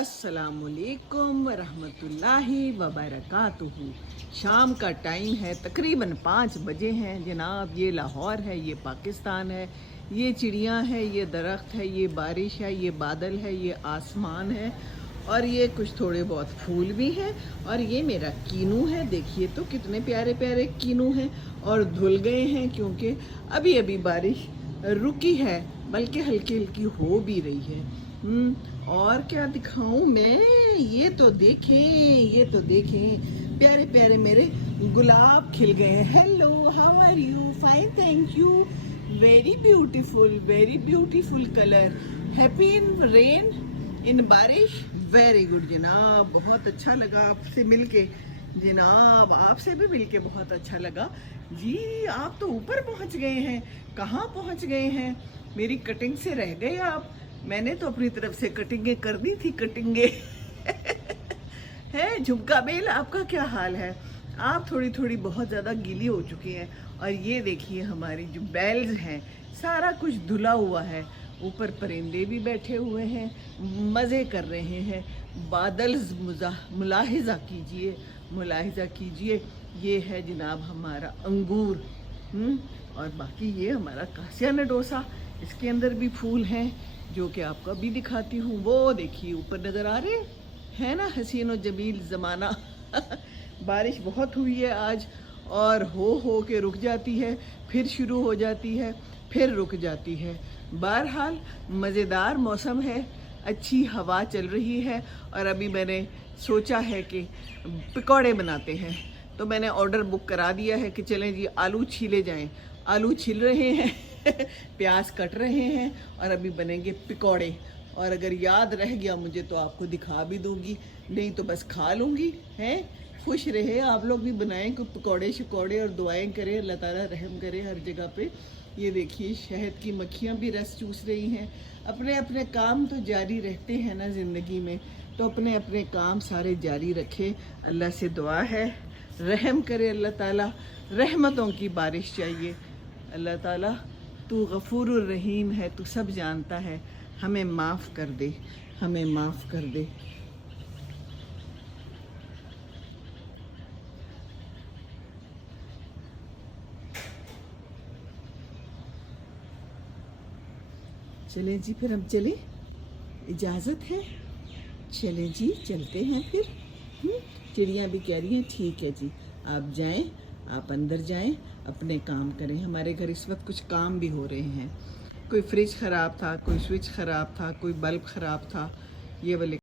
अस्सलामुअलैकुम वरहमतुल्लाहि वबरकातुहू। शाम का टाइम है, तकरीबन 5 बजे हैं जनाब। ये लाहौर है, ये पाकिस्तान है, ये चिड़ियाँ हैं, ये दरख्त है, ये बारिश है, ये बादल है, ये आसमान है और ये कुछ थोड़े बहुत फूल भी हैं। और ये मेरा कीनू है, देखिए तो कितने प्यारे प्यारे कीनू हैं और धुल गए हैं क्योंकि अभी अभी बारिश रुकी है, बल्कि हल्की हल्की हो भी रही है। और क्या दिखाऊं मैं? ये तो देखें प्यारे प्यारे मेरे गुलाब खिल गए हैं। Hello, how are you? Fine, thank you. Very beautiful colour. Happy in rain, in बारिश। वेरी गुड जनाब, बहुत अच्छा लगा आपसे मिलके जनाब। आपसे भी मिलके बहुत अच्छा लगा जी। आप तो ऊपर पहुंच गए हैं। कहाँ पहुंच गए हैं? मेरी कटिंग से रह गए आप। मैंने तो अपनी तरफ से कटिंगें कर दी थी, कटिंगें है। झुमका बेल, आपका क्या हाल है? आप थोड़ी थोड़ी बहुत ज़्यादा गीली हो चुकी हैं। और ये देखिए हमारी जो बेल्स हैं, सारा कुछ धुला हुआ है। ऊपर परिंदे भी बैठे हुए हैं, मज़े कर रहे हैं। बादल मुलाहिजा कीजिए, मुलाहिजा कीजिए। ये है जनाब हमारा अंगूर। और बाकी ये हमारा कासिया नडोसा, इसके अंदर भी फूल हैं जो कि आपको अभी दिखाती हूँ। वो देखिए ऊपर नज़र आ रहे हैं ना, हसीन और जमील ज़माना। बारिश बहुत हुई है आज, और हो के रुक जाती है, फिर शुरू हो जाती है, फिर रुक जाती है। बहरहाल मज़ेदार मौसम है, अच्छी हवा चल रही है। और अभी मैंने सोचा है कि पकौड़े बनाते हैं, तो मैंने ऑर्डर बुक करा दिया है कि चलें जी आलू छीले जाएं। आलू छिल रहे हैं प्याज कट रहे हैं और अभी बनेंगे पकौड़े। और अगर याद रह गया मुझे तो आपको दिखा भी दूंगी, नहीं तो बस खा लूँगी। हैं, खुश रहे आप लोग भी, बनाएं कुछ पकौड़े शकौड़े और दुआएं करें, अल्लाह ताला रहम करे हर जगह पे। ये देखिए शहद की मक्खियाँ भी रस चूस रही हैं। अपने अपने काम तो जारी रहते हैं ना ज़िंदगी में, तो अपने अपने काम सारे जारी रखें। अल्लाह से दुआ है, रहम करे अल्लाह ताला, रहमतों की बारिश चाहिए। अल्लाह ताला तू गफूरुर रहीम है, तू सब जानता है, हमें माफ़ कर दे, हमें माफ़ कर दे। चलें जी, फिर हम चलें, इजाज़त है? चलें जी, चलते हैं फिर। चिड़ियाँ भी कह रही हैं ठीक है जी, आप जाएं, आप अंदर जाएं, अपने काम करें। हमारे घर इस वक्त कुछ काम भी हो रहे हैं। कोई फ्रिज ख़राब था, कोई स्विच ख़राब था, कोई बल्ब ख़राब था, ये वाले